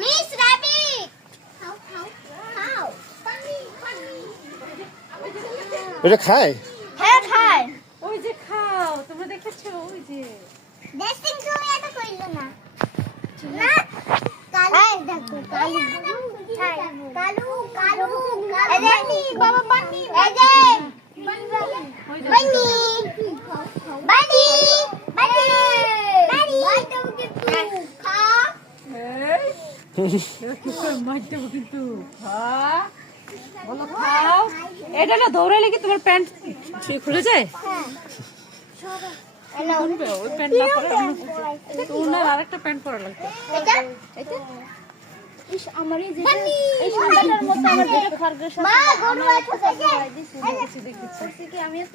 Miss rabbit খাও ওটা খায়? হ্যাঁ খায়। ওই যে খাও, তোমরা দেখেছো? ওই যে ড্রেসিং তুমি এত কইলো না না কালো দেখো কালো কালো কালো এই বাবা বানি এই যে বানি বানি বানি বানি বানি খা মারতেও কিন্তু বলো খাও। এটা না দৌড়াইলে কি তোমার প্যান্ট খুলে যায়? ওই প্যান্ট না পরে ওনার আরেকটা প্যান্ট পরা লাগবে। এটা ইস আমার এই যে এই সুন্দরটার মতো আমার যেটা খরগোশ মা গরু আছে দেখি দেখি আমি এত